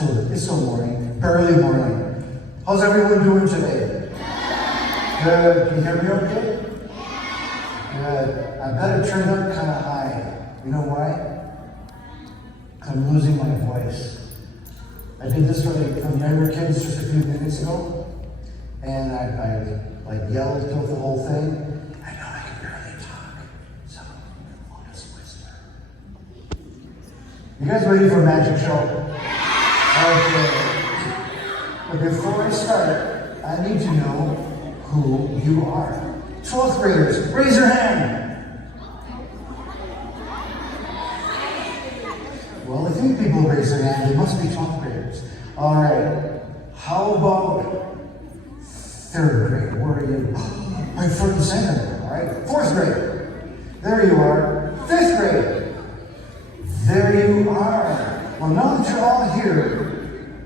still morning, barely morning. How's everyone doing today? Good. Can you hear me okay? Good. I bet it turned up kind of high. You know why? I'm losing my voice. I did this for the younger kids just a few minutes ago, and I like yelled through the whole thing. I know I can barely talk, so I'll just whisper. You guys ready for a magic show? Okay. But before I start, I need to know who you are. 12th graders, raise your hand. Well, I think people raise their hand. They must be 12th graders. All right. How about 3rd grade? Where are you? Right front and center. All right. 4th grade. There you are. 5th grade. There you are. Well, now that you're all here,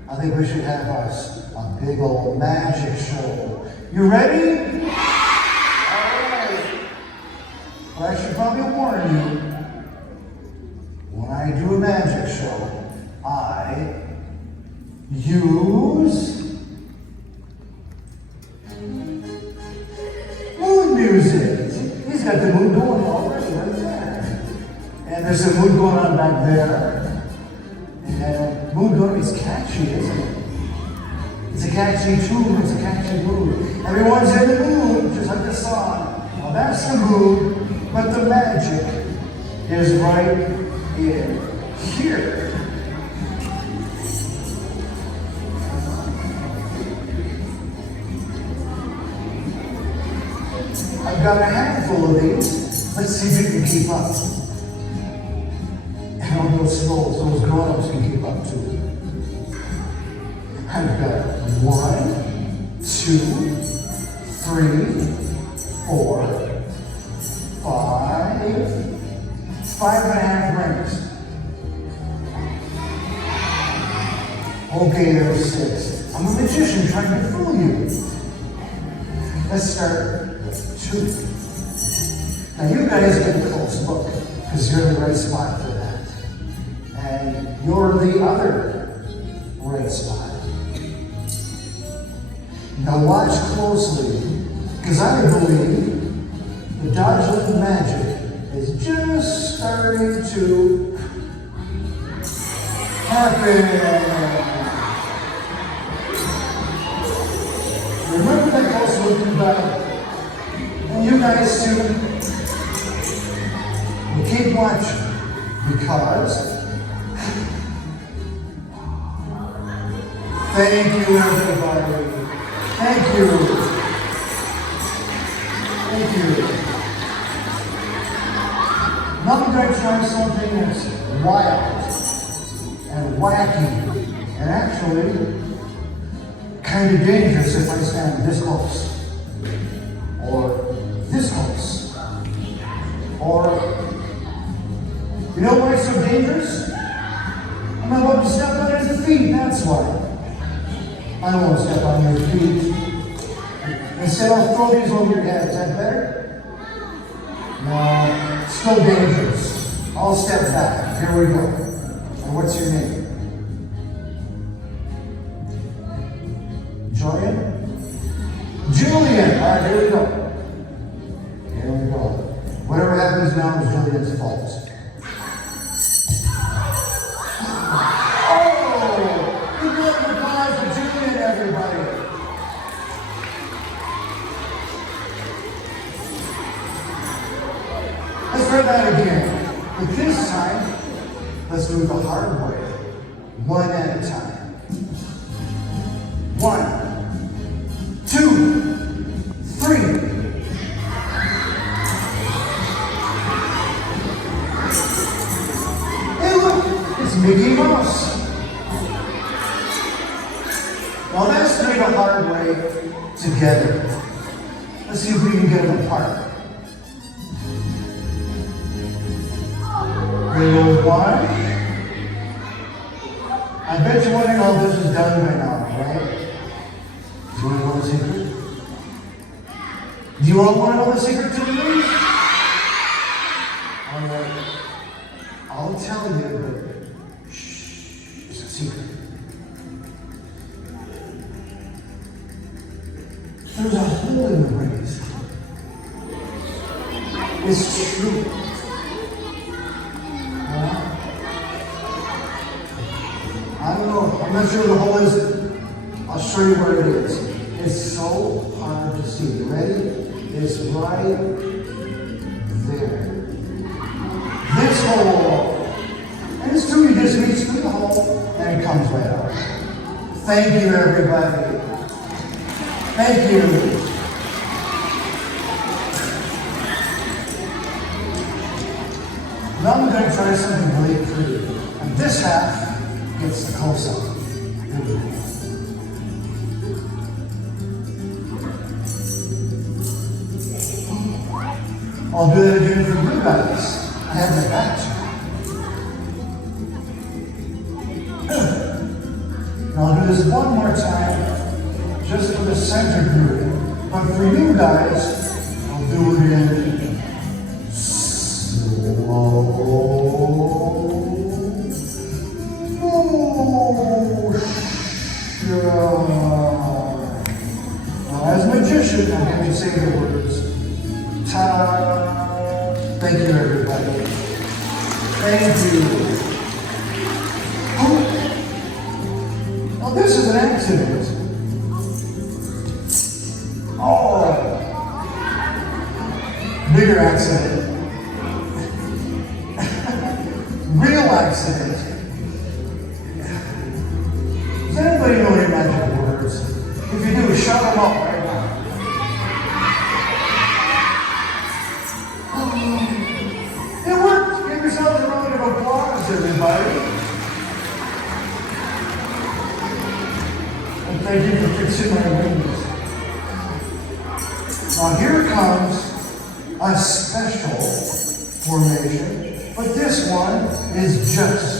I think we should have us a big old magic show. You ready? All right. Well, I should probably warn you. When I do a magic show, I use moon music. He's got the moon going already right there. And there's a moon going on back there. And moon going is catchy, isn't it? It's a catchy tune, it's a catchy mood. Everyone's in the mood, just like the song. Well, that's the mood, but the magic is right in here. I've got a handful of these. Let's see if you can keep up. And I'll go slow so those grown-ups can keep up too. I've got 1, 2, 3, 4, 5. 5.5 rings. Okay, there's 6. I'm a magician trying to fool you. Let's start with 2. Now you guys get a close look, because you're in the right spot for that. And you're the other right spot. Now watch closely, because I believe the Dodgeland magic is just starting to happen. Remember that close looking back. And you guys too. Well, keep watching, because thank you, everybody. Thank you. Thank you. Now I'm going to try something that's wild and wacky and actually kind of dangerous if I stand this close or this close. Or, you know why it's so dangerous? I'm about to step on his feet, that's why. I don't want to step on your feet. Instead, I'll throw these over your head. Is that better? No, still dangerous. I'll step back. Here we go. And what's your name? Julian? Julian! All right, here we go. Here we go. Whatever happens now is Julian's fault. Oh! Give me an applause for Julian, everybody. Let's try that again. But this time, let's do it the hard way. One at a time. 1, 2, 3. Hey look, it's Mickey Mouse. Now that's doing the hard way together. Let's see if we can get them apart. Real 1. I bet you wondering how this is done by now, right? Do you want to know the secret? Do you all want to know the secret to the news? All right. I'll tell you, but shh, it's a secret. golden rays. It's true. I don't know. I'm not sure where the hole is. I'll show you where it is. It's so hard to see. You ready? It's right there. This hole. And it's true, you just reach through the hole and it comes right out. Thank you, everybody. Thank you. Now I'm going to try something really pretty. And this half gets the close-up. Here we go. I'll do that again for you guys. I have my back to and I'll do this one more time, just for the center groove. But for you guys, I'll do it in slow motion. Now, as a magician, I'm going to say the words. Ta-da! Thank you, everybody. Thank you. Oh, this is an accident. Oh, bigger accident. Real accident. Does anybody know any magic words? If you do, shout them up right now. It worked! Give yourselves a round of applause, everybody. And thank you for fixing my wings. Now here comes a special formation, but this one is just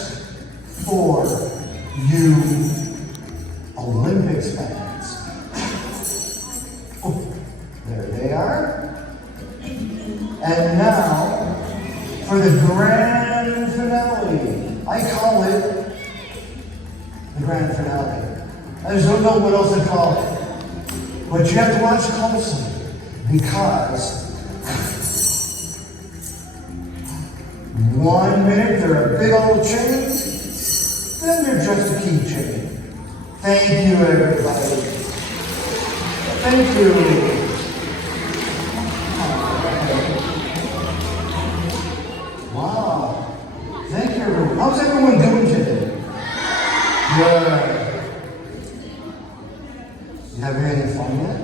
for you Olympics fans. Oh, there they are. And now, for the grand finale. I call it the grand finale. I just don't know what else to call it. But you have to watch closely, because 1 minute they're a big old chain, then they're just a keychain. Thank you, everybody. Thank you. Wow. Thank you, everyone. How's everyone doing today? Good. You having any fun yet?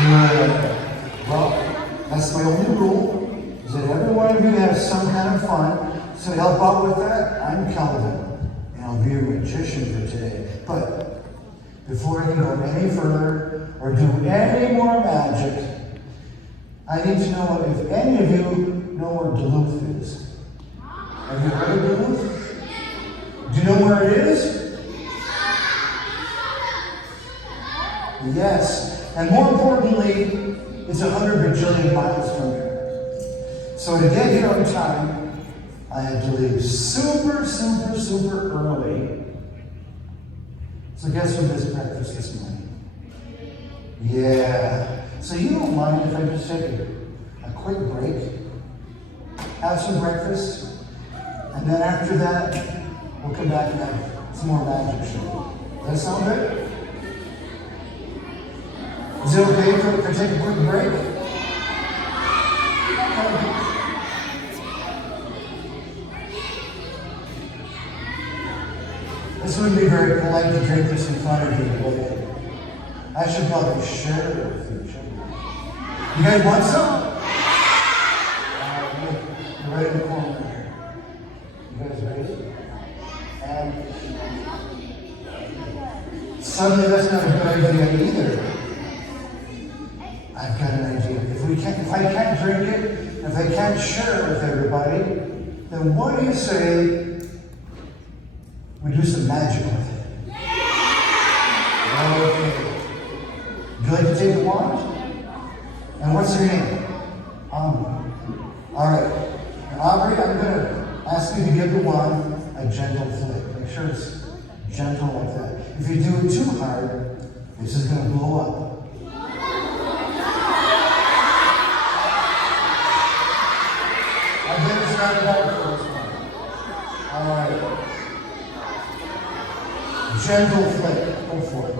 Good. Well, that's my only rule, is that every one of you has some kind of fun. So to help out with that, I'm Kelvin, and I'll be your magician for today. But before I can go any further or do any more magic, I need to know if any of you know where Duluth is. Have you heard of Duluth? Do you know where it is? Yes. And more importantly, it's 100 bajillion miles from here. So to get here on time, I had to leave super early. So guess who missed breakfast this morning? Yeah. So you don't mind if I just take a quick break, have some breakfast, and then after that, we'll come back and have some more magic show. Does that sound good? Is it okay if I take a quick break? This wouldn't be very polite to drink this in front of you, would it? I should probably share it with you, shouldn't I? You guys want some? You're right in the corner here. You guys ready? And suddenly that's not a good idea either. I've got an idea. If I can't drink it, if I can't share it with everybody, then what do you say we do some magic with it? Okay. Would you like to take the wand? And what's your name? Aubrey. All right. Now, Aubrey, I'm going to ask you to give the wand a gentle flick. Make sure it's gentle like that. If you do it too hard, this is going to blow up. start it out for this one. All right. Gentle flick. Go for it.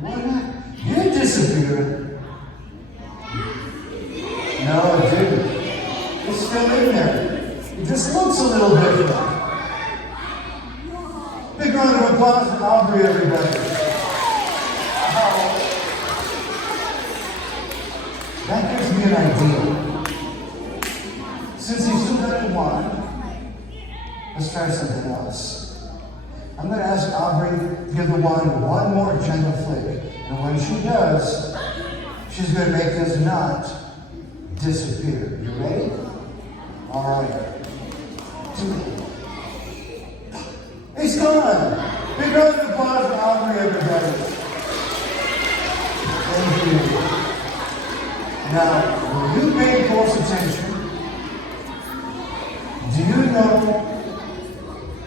What happened? You disappeared. No, it didn't. It's still in there. It just looks a little different. Big round of applause for Aubrey, everybody. Wow. That gives me an idea. Since he's still got it one, let's try something else. I'm going to ask Aubrey to give the wand one more gentle flick. And when she does, she's going to make this knot disappear. You ready? All right. It's gone. Big round of applause for Aubrey, everybody. Thank you. Now, when you pay close attention, do you know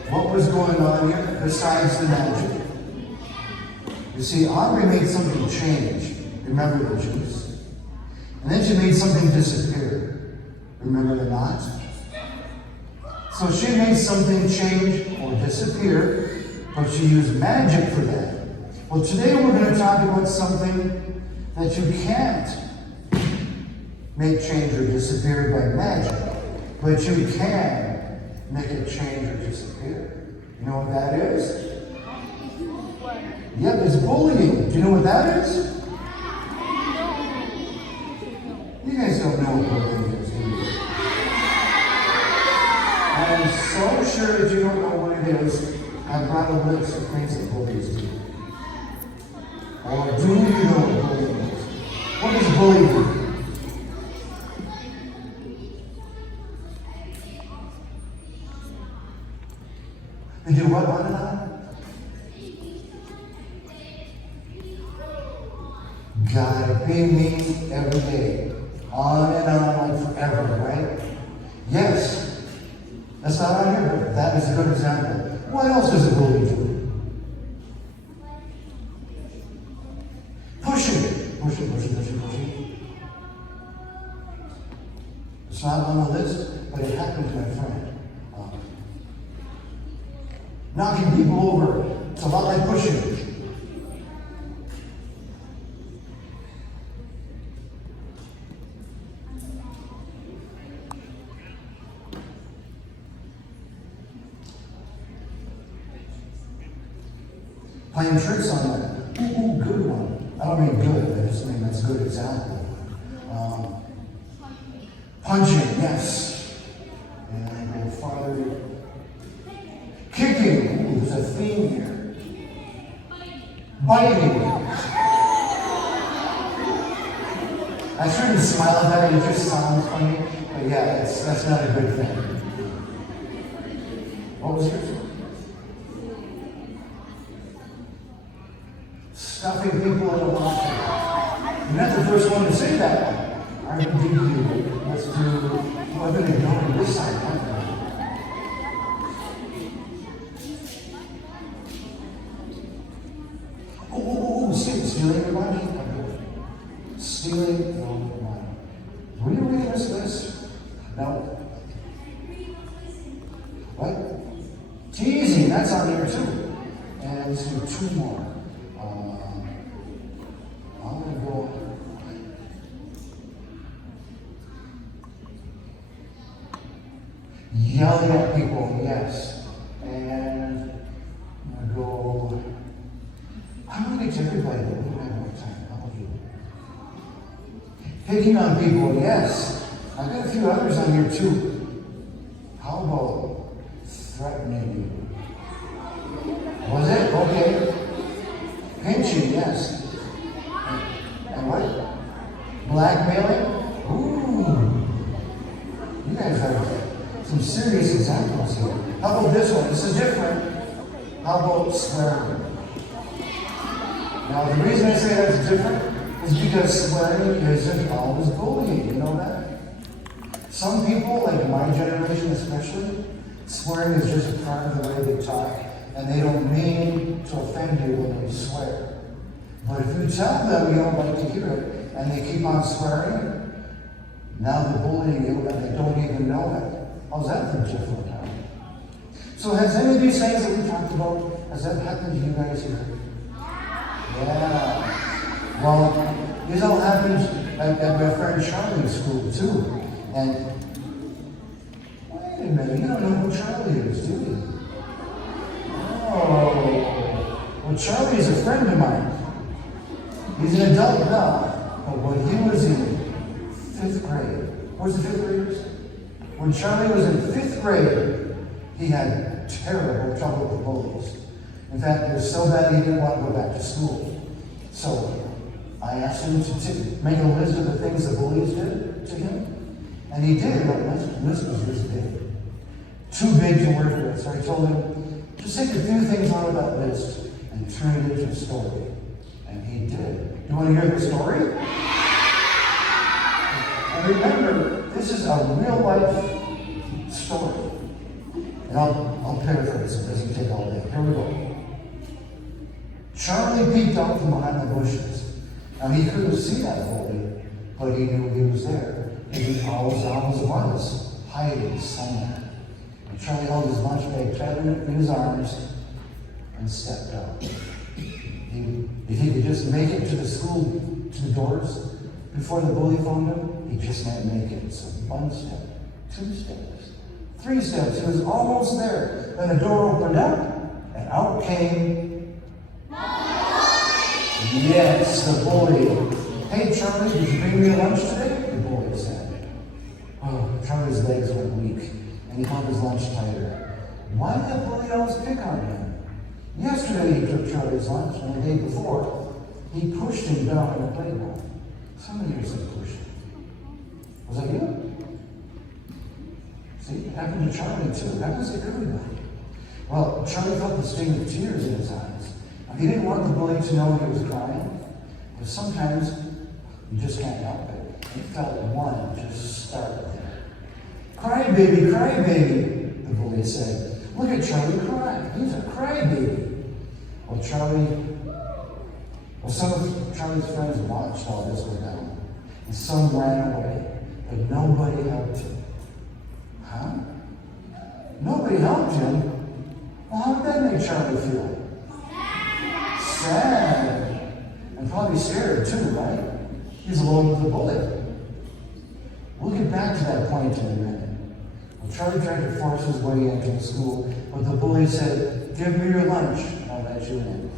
what was going on here besides the magic? You see, Aubrey made something change. Remember the juice? And then she made something disappear. Remember the knot? So she made something change or disappear, but she used magic for that. Well, today we're going to talk about something that you can't make change or disappear by magic, but you can make it change or disappear. You know what that is? Yep, it's bullying. Do you know what that is? You guys don't know what bullying is, do you? I am so sure that you don't know what it is. I brought a list of things that bullies do. Or do you know what bullying is? What is bullying? They do what on and on? Gotta be me every day. On and on like forever, right? Yes. That's not on here, but that is a good example. What else does a bully do? Pushing. Pushing. It's not on the list, but it happened to my friend. Knocking people over. It's a lot like pushing. Playing tricks on that. Ooh, good one. I don't mean good, I just mean that's a good example. Punching, yes. And I go farther. Kicking, ooh, there's a theme here. Biting. I shouldn't smile at that, it just sounds funny. But yeah, that's not a good thing. What was yours? Stuffing people in a locker. You're not the first one to say that one. RBDQ. Let's do. Oh, I've been ignoring this side, haven't I? Oh, stealing your money. Stealing your money. Were you reading this? No. What? Teasing, that's on here too. And let's do two more. I'm going to go yelling at people, yes. And I'm going to go, I'm going to get to everybody, but we don't have more time. How about you? Picking on people, yes. I've got a few others on here too. How about threatening you? Was it? Okay. Pinching, yes. And what? Blackmailing? Ooh. You guys have some serious examples here. How about this one? This is different. How about swearing? Now, the reason I say that's different is because swearing isn't always bullying. You know that? Some people, like my generation especially, swearing is just a part of the way they talk, and they don't mean to offend you when they swear. But if you tell them you don't like to hear it, and they keep on swearing, Now they're bullying you and they don't even know it. How's that for different? Huh? So has any of these things that we talked about, has that happened to you guys here? Yeah. Well, this all happens at my friend Charlie's school too. And wait a minute, you don't know who Charlie is, do you? Oh, well, Charlie is a friend of mine. He's an adult now, but when he was in 5th grade, where's the 5th graders? When Charlie was in 5th grade, he had terrible trouble with bullies. In fact, it was so bad he didn't want to go back to school. So I asked him to make a list of the things the bullies did to him, and he did. The list was this big. Too big to work with. So I told him, just take a few things out of that list and turn it into a story. And he did. You want to hear the story? And remember, this is a real life story. And I'll paraphrase it, it doesn't take all day. Here we go. Charlie peeked out from behind the bushes. Now he couldn't see that bully, but he knew he was there. He always was hiding somewhere. And Charlie held his lunch bag tightly in his arms and stepped out. If he could just make it to the school, to the doors, before the bully found him, he just might make it. So 1 step, 2 steps, 3 steps. He was almost there. Then the door opened up, and out came... Yes, the bully. Hey, Charlie, did you bring me a lunch today? The bully said. Oh, Charlie's legs went weak, and he held his lunch tighter. Why did that bully always pick on him? Yesterday he took Charlie's lunch, and the day before, he pushed him down on the playground. Somebody here said push him. Was that you? See, it happened to Charlie too. It happens to everybody. Well, Charlie felt the sting of tears in his eyes. He didn't want the bully to know he was crying, but sometimes you just can't help it. He felt one just start there. Cry baby, the bully said. Look at Charlie cry. He's a crybaby. Well, some of Charlie's friends watched all this go down, and some ran away, but nobody helped him. Huh? Nobody helped him? Well, how did that make Charlie feel? Sad. And probably scared too, right? He's alone with the bully. We'll get back to that point in a minute. Well, Charlie tried to force his way into the school, but the bully said, give me your lunch, and I'll let you in.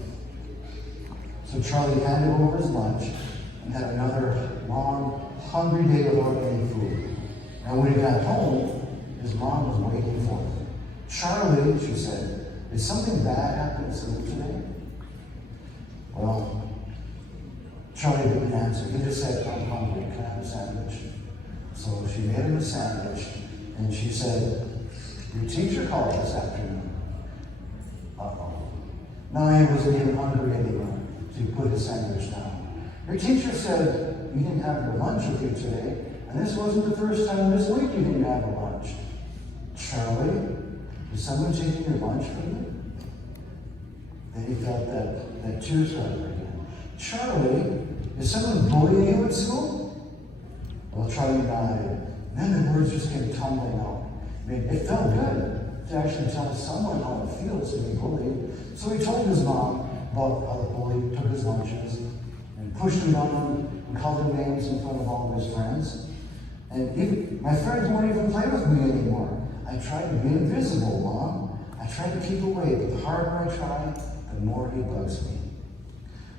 So Charlie handed over his lunch and had another long, hungry day without any food. And when he got home, his mom was waiting for him. Charlie, she said, did something bad happen at school today? Well, Charlie didn't answer. He just said, I'm hungry. Can I have a sandwich? So she made him a sandwich, and she said, your teacher called this afternoon. Uh-oh. Now he wasn't even hungry anymore, so he put his sandwich down. Your teacher said you didn't have your lunch with you today, and this wasn't the first time this week you didn't have a lunch. Charlie, is someone taking your lunch from you? Then he felt that tears started again. Charlie, is someone bullying you at school? Well, Charlie nodded. Then the words just came tumbling out. I mean, it felt good to actually tell someone how it feels to be bullied. So he told his mom about how the bully took his lunches and pushed him down and called him names in front of all of his friends. And my friends won't even play with me anymore. I tried to be invisible, Mom. I tried to keep away, but the harder I try, the more he bugs me.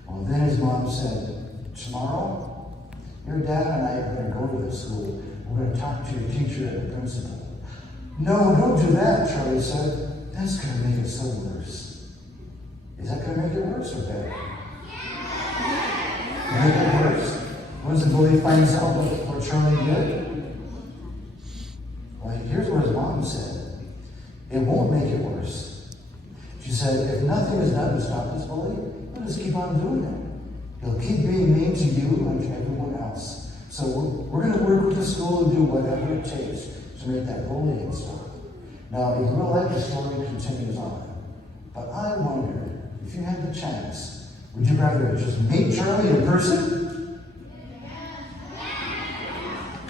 Well, then his mom said, tomorrow, your dad and I are going to go to the school. We're going to talk to your teacher and the principal. No, don't do that, Charlie said. That's going to make it so worse. Is that going to make it worse or better? Make it worse. Once the bully finds out what Charlie did, well, here's what his mom said. It won't make it worse. She said, if nothing is done to stop this bully, we'll just keep on doing it. He'll keep being mean to you and to everyone else. So we're going to work with the school and do whatever it takes to make that bullying stop. Now, in real life, the story continues on. But I wonder, if you had the chance, would you rather just meet Charlie in person?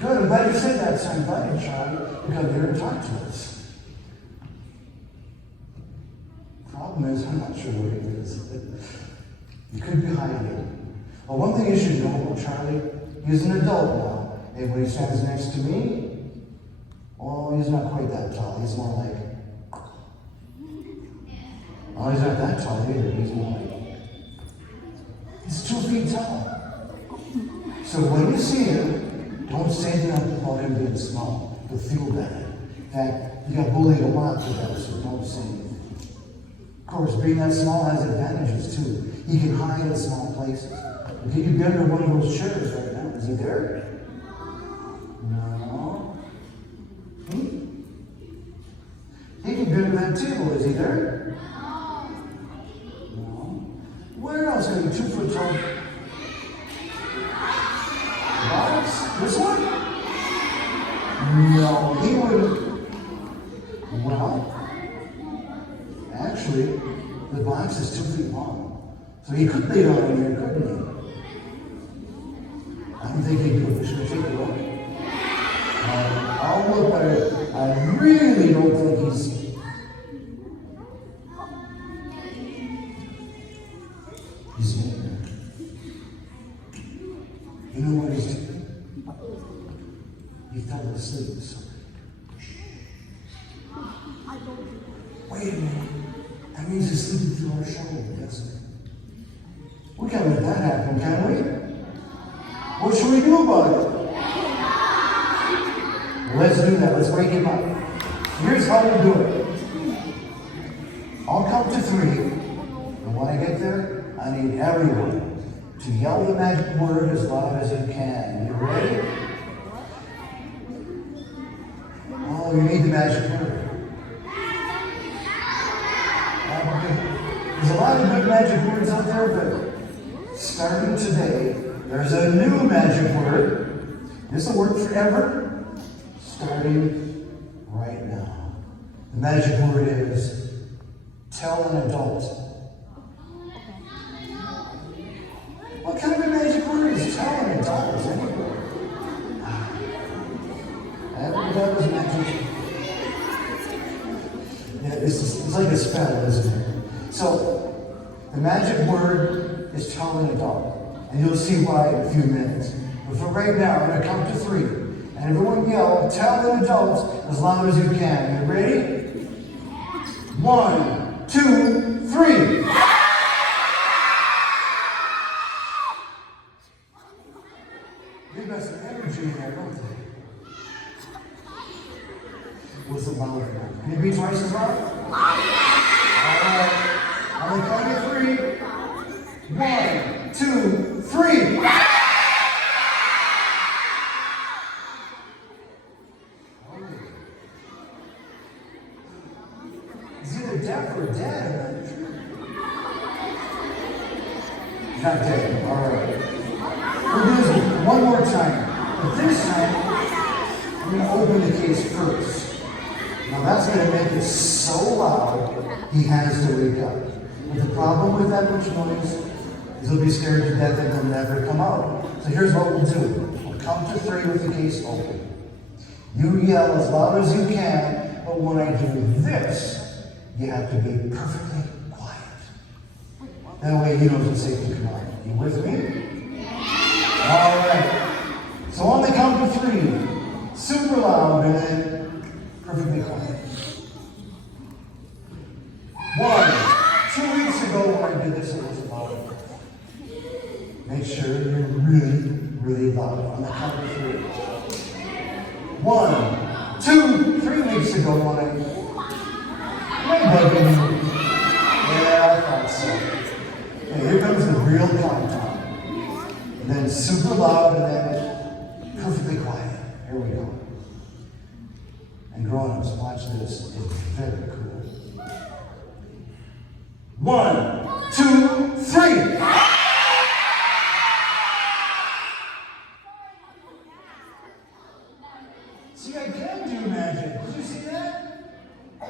Good, I'm glad you said that, so I invited Charlie to come here and talk to us. Problem is, I'm not sure where he is. He could be hiding. Well, one thing you should know about Charlie, he's an adult now. And when he stands next to me, oh, he's not quite that tall. He's more like, oh, he's not that tall either. He's more like, he's 2 feet tall. So when you see him, don't say nothing about him being small. He'll feel bad. In fact, you got bullied a lot for that, so don't say anything. Of course, being that small has advantages too. He can hide in small places. He could be under one of those chairs right now. Is he there? No. He can be under that table. Is he there? No. Where else are you 2 foot tall? Box? This one? No, he wouldn't. Well, actually, the box is 2 feet long. So he could lay down in here, couldn't he? I don't think he could. Should I take a look? I'll look, but I really don't think he's. He's in there. You know what he's doing? He fell asleep. So. Wait a minute. That means he's sleeping through our show, doesn't it? We can't let that happen, can we? What should we do about it? Let's do that. Let's wake him up. Here's how we do it. I'll count to 3. And when I get there, I need everyone to yell the magic word as loud as you can. You ready? Oh, you need the magic word. There's a lot of good magic words out there, but starting today, there's a new magic word. This will work forever. Starting right now. The magic word is tell an adult. What kind of a magic word is tell an adult? Anyway? Every adult is magic. Yeah, it's like a spell, isn't it? So, the magic word is tell an adult. And you'll see why in a few minutes. But for right now, I'm going to count to 3. And everyone yell, tell an adult as loud as you can. You ready? 1, 2, 3. They've got some energy in there, don't they? What's the loud enough? Can you be twice as loud? Alright. I'm going to count to 3. 1, 2, 3. He's either deaf or dead. Not dead. Alright. We'll do this one more time. But this time, I'm going to open the case first. Now that's going to make it so loud, he has to wake up. But the problem with that much noise is he'll be scared to death and he'll never come out. So here's what we'll do. We'll count to 3 with the case open. You yell as loud as you can, but when I do this, you have to be perfectly quiet. That way he knows it's safe to come out. You with me? All right. So on the count of 3, super loud and then perfectly quiet. 1. 2 weeks ago when I did this, it was loud enough. Make sure you're really, really loud on the count of 3. 1, 2, 3 weeks ago when I bugging you. Yeah, I thought so. Okay, here comes the real countdown. And then super loud and then perfectly quiet. Here we go. And grown-ups, watch this. It's very cool. 1, 2, 3. See, I can do magic. Did you see that? Oh,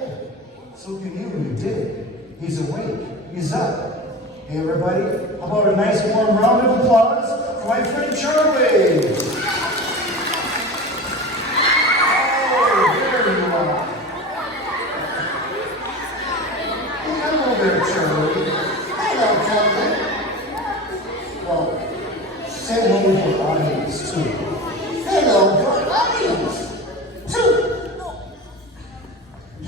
so can you when you did it. He's awake. He's up. Hey, everybody, how about a nice warm round of applause for my friend Charlie?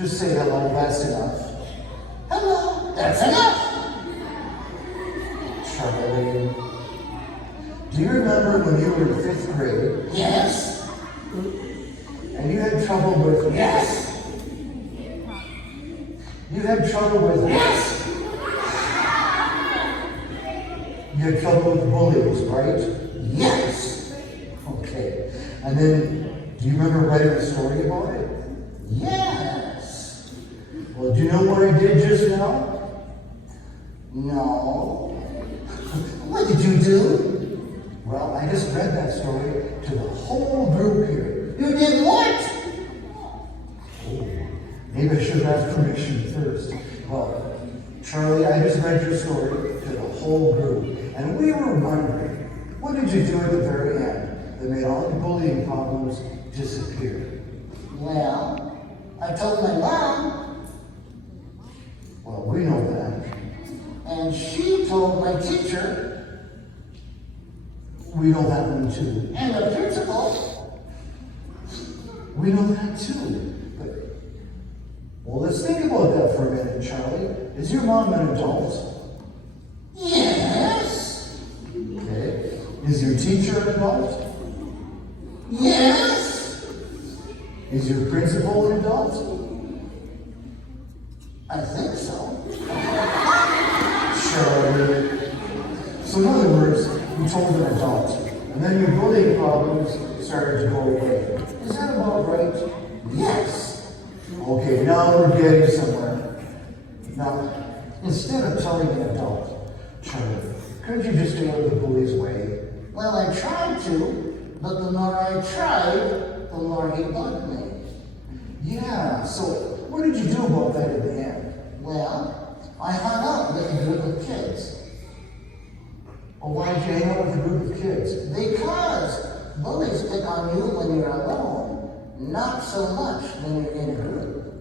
Just say hello, that's enough. Hello, that's enough. Charlie, do you remember when you were in 5th grade Yes. and you had trouble with... Yes. You had trouble with... Yes. You had trouble with bullies, right? Yes. Okay. And then, do you remember writing a story about it? Yes. Well, do you know what I did just now? No. What did you do? Well, I just read that story to the whole group here. You did what? Oh, maybe I should have asked permission first. Well, Charlie, I just read your story to the whole group, and we were wondering, what did you do at the very end that made all the bullying problems disappear? Well, I told my mom, Well, we know that. and she told my teacher, We know that one too. and the principal. We know that too. But, well, let's think about that for a minute, Charlie. Is your mom an adult? Yes. Okay. Is your teacher an adult? Yes. Is your principal an adult? I think so. Charlie. So in other words, you told an adult, and then your bullying problems started to go away. Is that about right? Yes. Okay, now we're getting somewhere. Now, instead of telling an adult, Charlie, couldn't you just stay out of the bully's way? Well, I tried to, but the more I tried, the more he bugged me. Yeah, so what did you do about that in the end? Well, I hung out with a group of kids. Or why did you hang out with a group of kids? Because bullies pick on you when you're alone, not so much when you're in a group.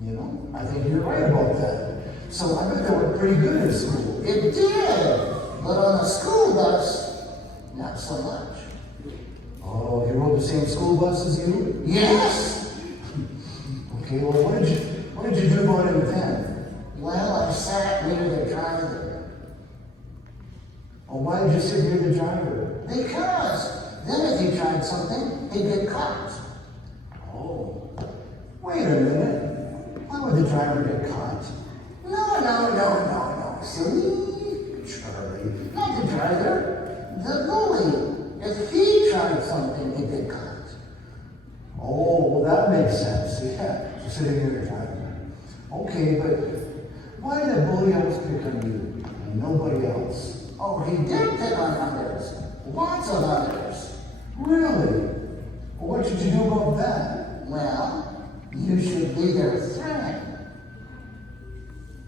You know, I think you're right about that. So I bet that worked pretty good in school. It did, but on a school bus, not so much. Oh, you rode the same school bus as you? Yes. Okay, well, what did you do about it then? Well, I sat near the driver. Or why did you sit near the driver? Because then if he tried something, he'd get caught. Oh, wait a minute. Why would the driver get caught? No. Silly Charlie. not the driver, the bully. If he tried something, he'd get caught. Oh, well, that makes sense. Yeah, so sitting near the driver. Okay, but why did the bully always pick on you and nobody else? Oh, he did pick on others. Lots of others. Really? Well, what should you do about that? Well, you should be their friend.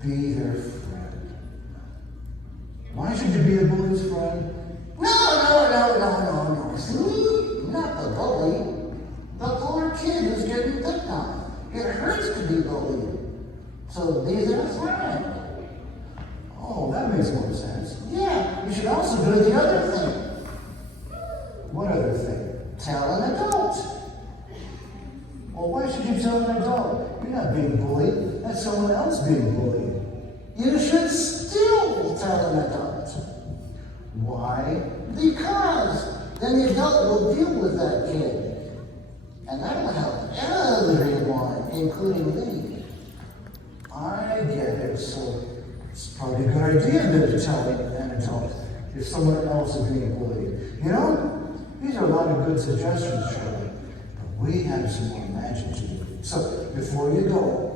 Be their friend. Why should you be the bully's friend? No. See? Not the bully. The poor kid who's getting picked on. It hurts to be bullied. So be their friend. Oh, that makes more sense. Yeah, you should also do the other thing. What other thing? Tell an adult. Well, why should you tell an adult? You're not being bullied. That's someone else being bullied. You should still tell an adult. Why? Because then the adult will deal with that kid. And that will help everyone, including me. I get it. So it's probably a good idea then to tell an adult if someone else is being bullied. You know, these are a lot of good suggestions, Charlie. But we have some more magic to do. So before you go,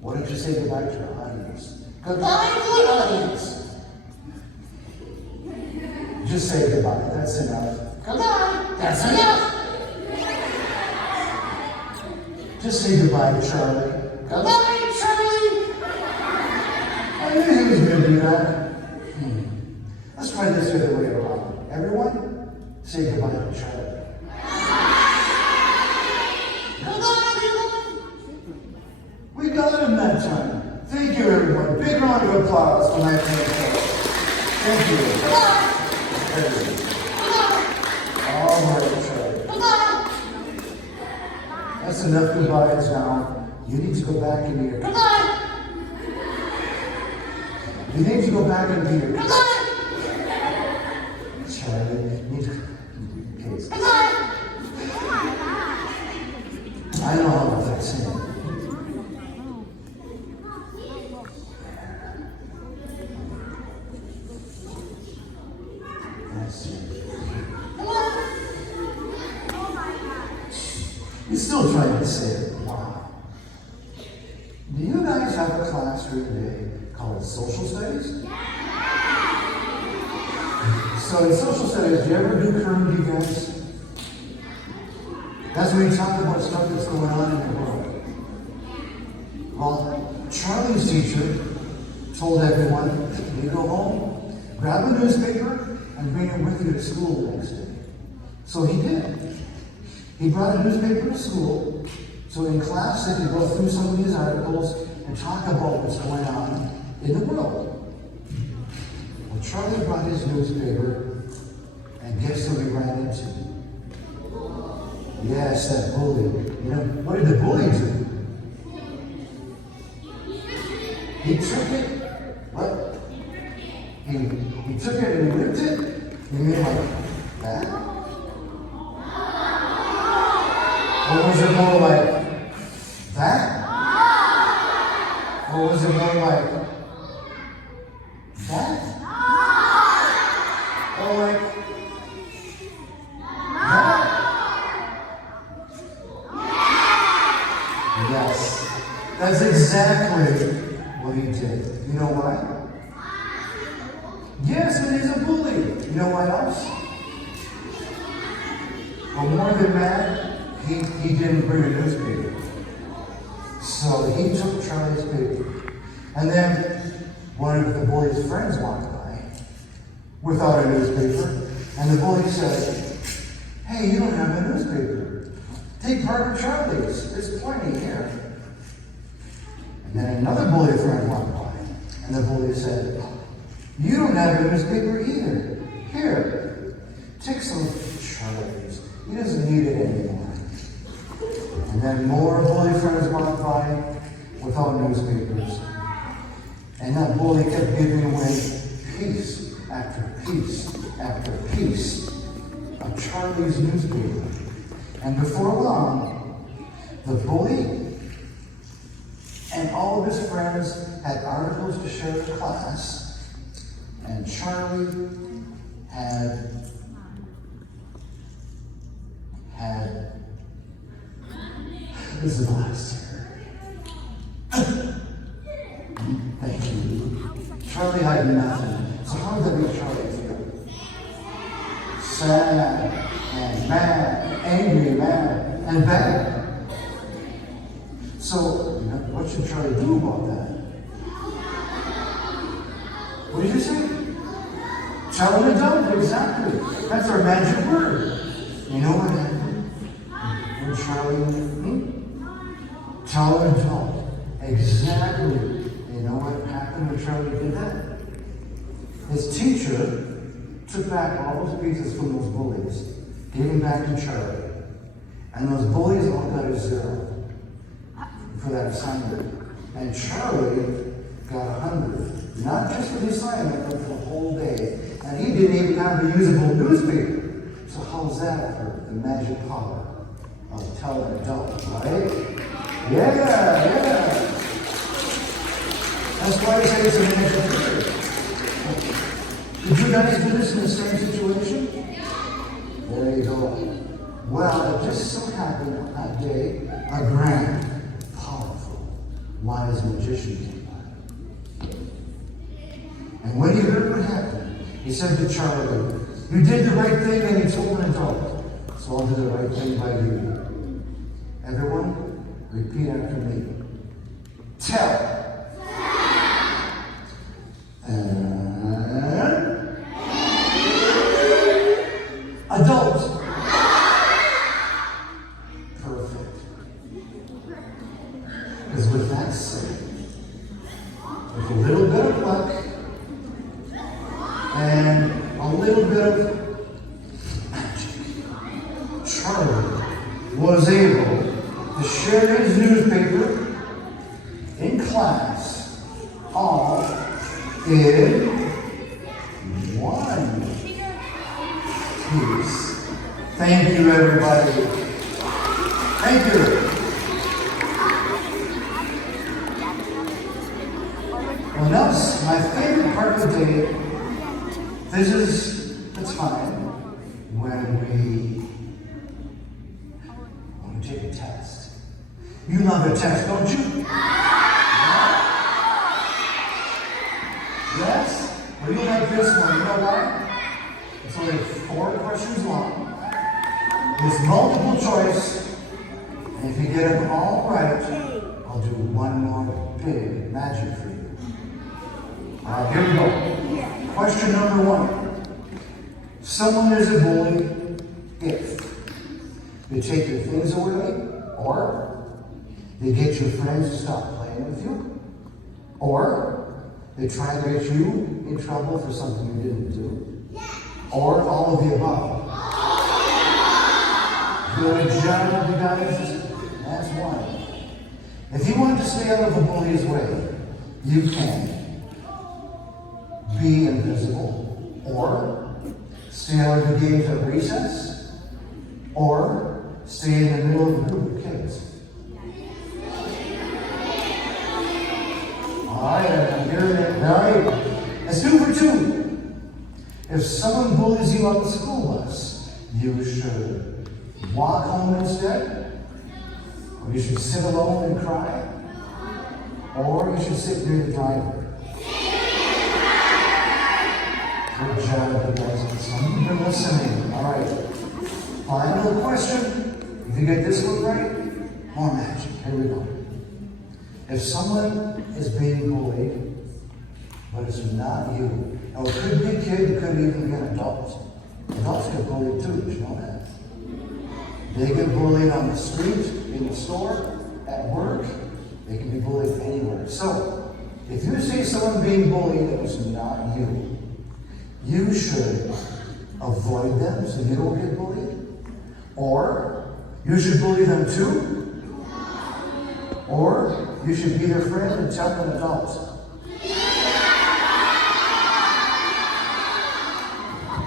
why don't you say goodbye to our audience? Goodbye, good audience. Just say goodbye. That's enough. Goodbye. That's enough. Just say goodbye, Charlie. Goodbye, Charlie. I knew he was going to do that. Let's try this the other way around. Everyone, say goodbye to Charlie. Goodbye, everyone. We got him that time. Thank you, everyone. Big round of applause for my friend. Thank you. Goodbye. Very good. Goodbye. All right, Charlie. Goodbye. That's That's enough goodbyes now. You need to go back into your. Goodbye! You need to go back into your. Goodbye! Charlie, you need to. Okay. Goodbye! I know how that's saying. He's still trying to say it. Wow. Do you guys have a class during the day called social studies? So in social studies, do you ever do current events? That's when you talk about stuff that's going on in the world. Well, Charlie's teacher told everyone, you go home, grab a newspaper, and bring it with you to school the next day. So he did. He brought a newspaper to school, so in class they could go through some of these articles and talk about what's going on in the world. Well, Charlie brought his newspaper, and guess who he ran into? Yes, that bully. You know, what did the bully do? He took it, what? He took it and he ripped it, he made like that. Or was it more like that? Or was it more like that? Or like that? Yes, that's exactly what he did. You know why? Yes, but he's a bully. You know what else? Well, more than that, he didn't bring a newspaper. So he took Charlie's paper. And then one of the bully's friends walked by without a newspaper. And the bully said, hey, you don't have a newspaper. Take part of Charlie's. There's plenty here. And then another bully friend walked by. And the bully said, you don't have a newspaper either. Here, take some of Charlie's. He doesn't need it anymore. And then more bully friends walked by without newspapers. And that bully kept giving away piece after piece after piece of Charlie's newspaper. And before long, the bully and all of his friends had articles to share with class, and Charlie had this is the last year. Thank you. Charlie had nothing. So how did that make Charlie feel? Sad and mad, angry, mad, and bad. So, what should Charlie do about that? What did you say? Tell an adult, exactly. That's our magic word. You know what happened when Charlie tell an adult exactly. You know what happened when Charlie did that? His teacher took back all those pieces from those bullies, gave them back to Charlie. And those bullies all got a 0 for that assignment. And Charlie got 100. Not just for the assignment, but for the whole day. And he didn't even have a usable newspaper. So how's that for the magic power of tell an adult, right? Yeah. That's why I say it's a magic word. Did you guys do this in the same situation? There you go. Well, it just so happened on that day, a grand, powerful, wise magician came by. And when he heard what happened, he said to Charlie, you did the right thing and you told an adult, so I'll do the right thing by you. Everyone, repeat after me. Tell. Adult. Perfect. Because with that said, with a little bit of luck and a little bit of magic, Charlie was able to to share his newspaper in class, all in one piece. Thank you, everybody. Thank you. Well, now, my favorite part of the day, this is the time when we take a test. You love a test, don't you? Yes? Well, you like this one. You know why? It's only 4 questions long. It's multiple choice. And if you get them all right, I'll do one more big magic for you. All right, here we go. Question number 1. Someone is a bully if they take your things away, or they get your friends to stop playing with you, or they try to get you in trouble for something you didn't do, or all of the above. Good job, you guys. That's one. If you want to stay out of the bully's way, you can be invisible, or stay out of the games at recess, or stay in the middle of a group of kids. All right, I'm hearing it. All right, let's do for 2. If someone bullies you on the school bus, you should walk home instead, or you should sit alone and cry, or you should sit near the driver. Good job, you guys. Some of you are listening. All right. Final question. If you get this one right, more magic. Here we go. If someone is being bullied, but it's not you. Now, it could be a kid, it could even be an adult. Adults get bullied too, did you know that? They get bullied on the street, in the store, at work. They can be bullied anywhere. So, if you see someone being bullied that was not you, you should avoid them so you don't get bullied. Or you should bully them too. Or you should be their friend and tell them adults.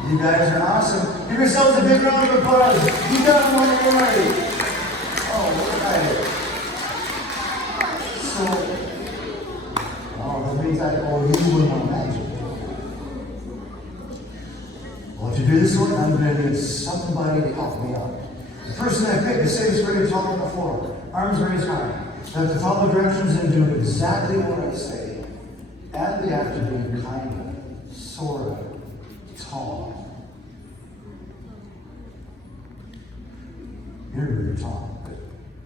You guys are awesome. Give yourselves a big round of applause. You got one right. Oh, right. So, that means I owe you one more magic. Well, to do this one, I'm going to need somebody to help me out. The person I picked is sitting straight tall on the floor, arms raised high. They have to follow directions and do exactly what I say. And they have to be kind of, sort of, tall. You're really tall, but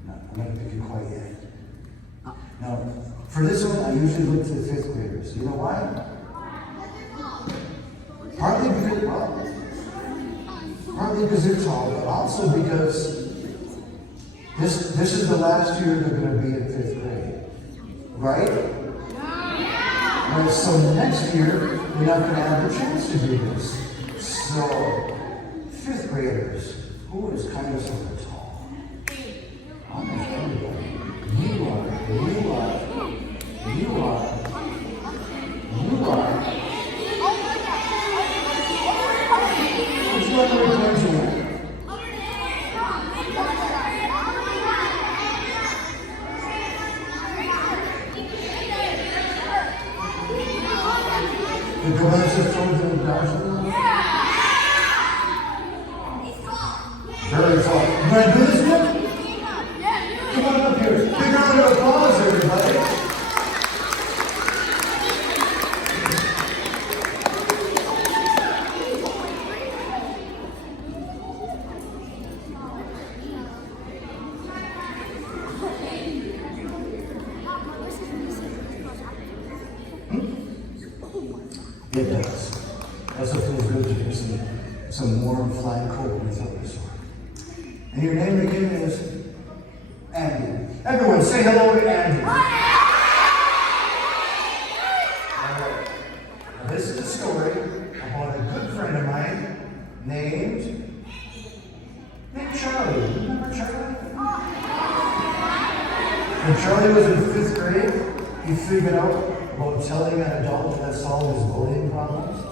no, I'm not going to pick you quite yet. Now, for this one, I usually look to the 5th graders. You know why? Partly because they're tall, but also because this is the last year they're going to be in 5th grade. Right? Right, so next year, they're not going to have the chance to do this. So, 5th graders, who is kind of sort of tall? Almost everybody. You are. Which one are we going to win? The girls have told them about very tall. You want to do this one? Come on up here. Big round of applause, everybody. It does. That's what feels good to do some warm, flying cold without this one. And your name again is Andy. Everyone say hello to Andy. Alright. Now this is a story about a good friend of mine named Charlie. Remember Charlie? When Charlie was in 5th grade, he figured out about telling an adult how to solve his bullying problems.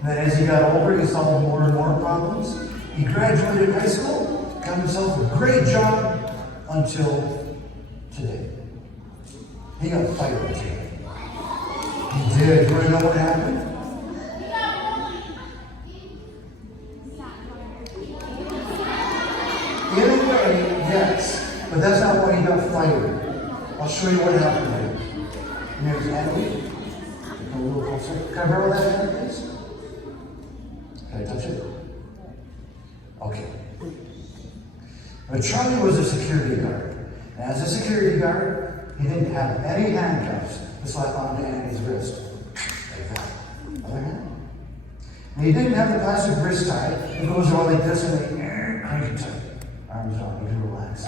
And then as he got older, he solved more and more problems. He graduated high school, got himself a great job until today. He got fired today. He did. Do you want to know what happened? In a way, yes. But that's not why he got fired. I'll show you what happened here. Your name's Andy. Come a little closer. Can I borrow that hand, please? Can I touch it? Okay. But Charlie was a security guard. And as a security guard, he didn't have any handcuffs to slap onto Andy's wrist. Like that. Other hand. And he didn't have the plastic wrist tie that goes all like this and like, crank it tight. Arms on, you can relax.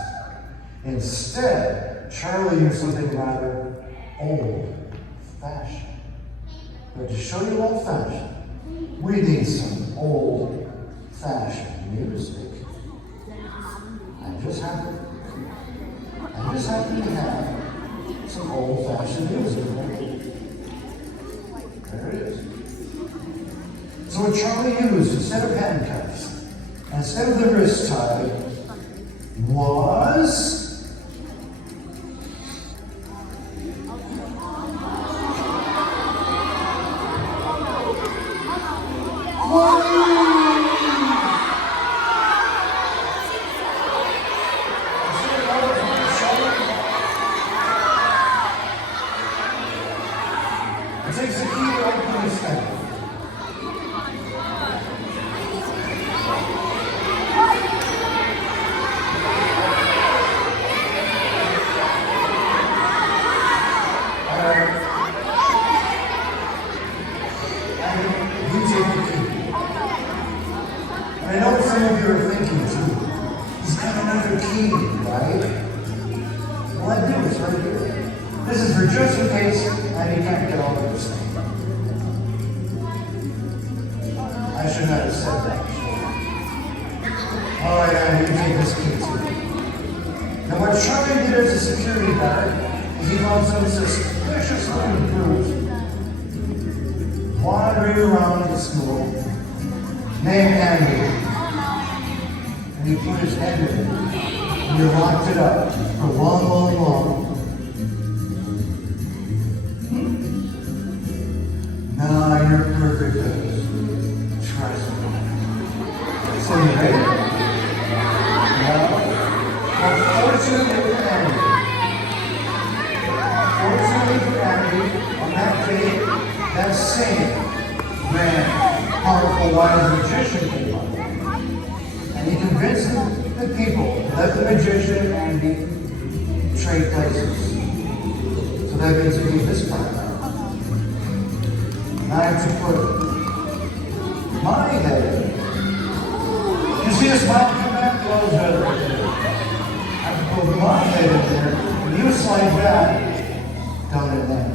Instead, Charlie used something rather old-fashioned. But to show you old-fashioned, we need some old-fashioned music. I just happen to have some old-fashioned music. There it is. So what Charlie used instead of handcuffs, instead of the wrist tie, was it takes the key to open this thing. I know some of you are thinking too, he's got another key, right? Well, I do, it's right here. This is for just in case and he can't get all of this thing. I should not have said that. Oh yeah, you take this key too. Now what Charlie did as a security guard is he found some suspicious looking brute wandering around the school named Andy. And he put his head in it, and he locked it up for long. Nah, you're perfect, trust me. So you ready? Well, fortunately for Andy, on that day, that same grand, powerful, wise magician came up. And he convinced the people to let the magician Andy trade places. So that means we need this part now. And I have to put my head in. You see this smile come back? Well, it's better right there. I have to put my head in there, and you slide back down in there.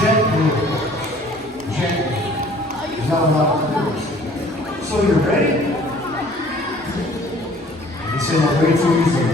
Gently. There's not a lot to do. So you're ready? You say that way too easily.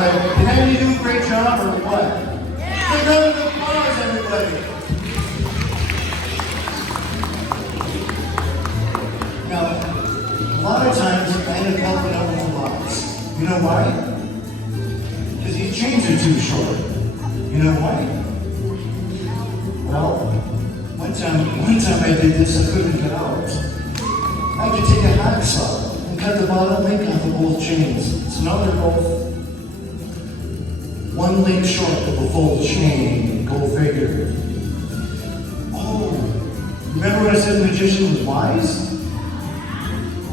Did Andy do a great job or what? Yeah. Big round of applause, everybody. Now, a lot of times I end up helping out with the lots. You know why? Because these chains are too short. You know why? Well, one time I did this, I couldn't get out. I had to take a hacksaw and cut the bottom link off of both chains. So now they're both one link short of a full chain. Go figure. Oh, remember when I said the magician was wise?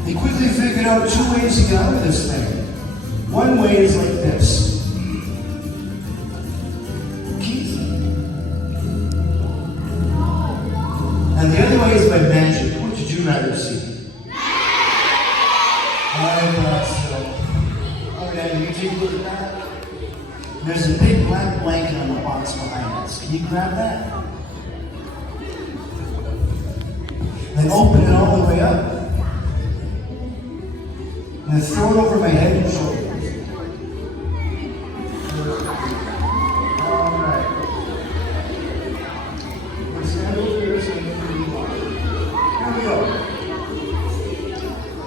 He quickly figured out 2 ways to get out of this thing. One way is like this. Keith. And the other way is by magic. What did you rather see? I thought so. Oh yeah, you can take a look at that. There's a big black blanket on the box behind us. Can you grab that? Then open it all the way up. And then throw it over my head and shoulders. All right. Let's stand over here so you can move on. Here we go.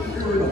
Here we go.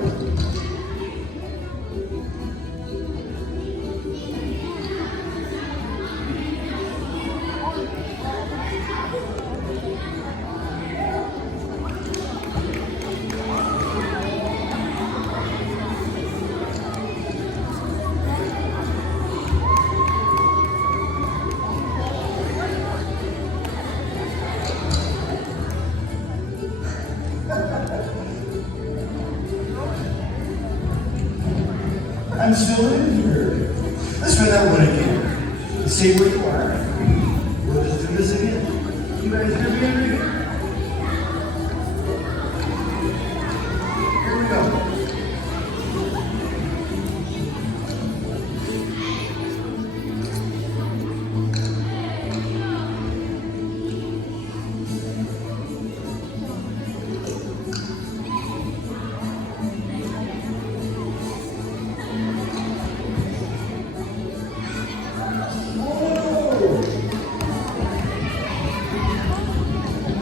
I'm still in here. Let's try that one again. See where you are. We'll just do this again. You guys hear me over here? Here we go.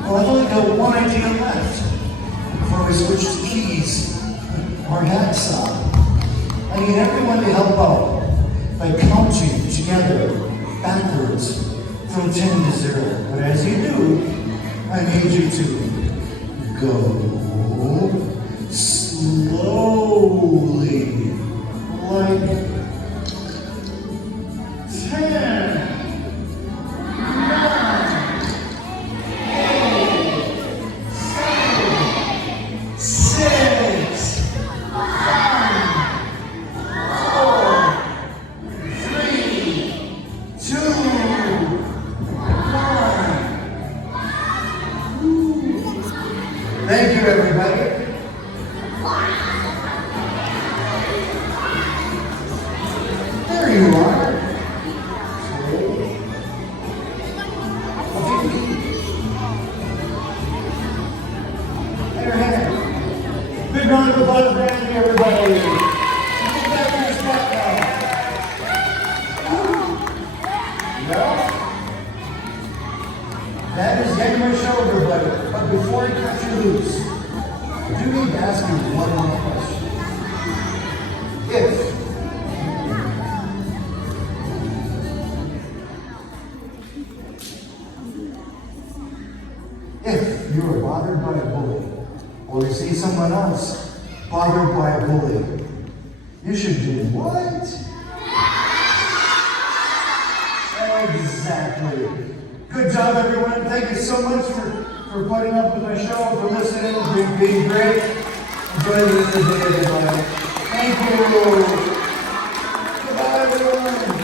Well, I've only got one idea left before we switch to keys or hacksaw. I need everyone to help out by counting together backwards from 10 to 0. But as you do, I need you to go slowly, like 10. 2, 1. Thank you, everybody. There you are. Big round of applause for Andy, everybody. Get back to your spot now. No? That is getting my shoulder, buddy. But before I cut you loose, I do need to ask you one more question. If you are bothered by a bully, or you see someone else bothered by a bully, you should do what? Exactly. Good job, everyone. Thank you so much for putting up with my show, for listening, for being great. Enjoy the rest of the day, everybody. Thank you. Goodbye, everyone.